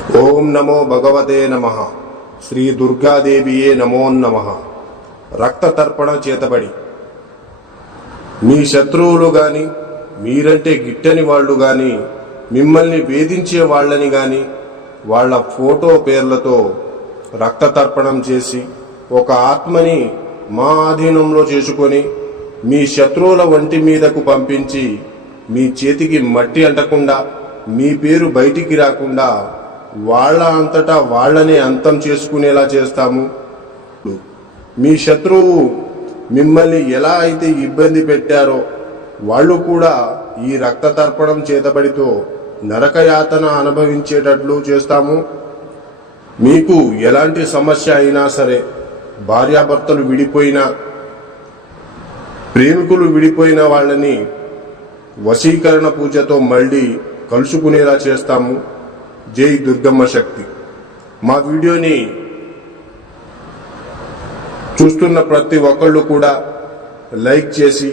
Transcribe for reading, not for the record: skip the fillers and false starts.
ఓం నమో భగవతే నమః. శ్రీ దుర్గాదేవియే నమో నమః. రక్త తర్పణ చేతబడి మీ శత్రువులు గాని, మీరంటే గిట్టని వాళ్ళు గాని, మిమ్మల్ని వేధించే వాళ్ళని గాని వాళ్ళ ఫోటో పేర్లతో రక్త తర్పణం చేసి ఒక ఆత్మని మా ఆధీనంలో చేసుకొని మీ శత్రువుల వంటి మీదకు పంపించి మీ చేతికి మట్టి అంటకుండా, మీ పేరు బయటికి రాకుండా వాళ్ళ అంతటా వాళ్ళనే అంతం చేసుకునేలా చేస్తాము. మీ శత్రువు మిమ్మల్ని ఎలా అయితే ఇబ్బంది పెట్టారో వాళ్ళు కూడా ఈ రక్త తర్పణం చేతబడితో నరకయాతన అనుభవించేటట్లు చేస్తాము. మీకు ఎలాంటి సమస్య అయినా సరే, భార్యాభర్తలు విడిపోయినా, ప్రేమికులు విడిపోయిన వాళ్ళని వశీకరణ పూజతో మళ్ళీ కలుసుకునేలా చేస్తాము. జై దుర్గమ్మ శక్తి. మా వీడియోని చూస్తున్న ప్రతి ఒక్కళ్ళు కూడా లైక్ చేసి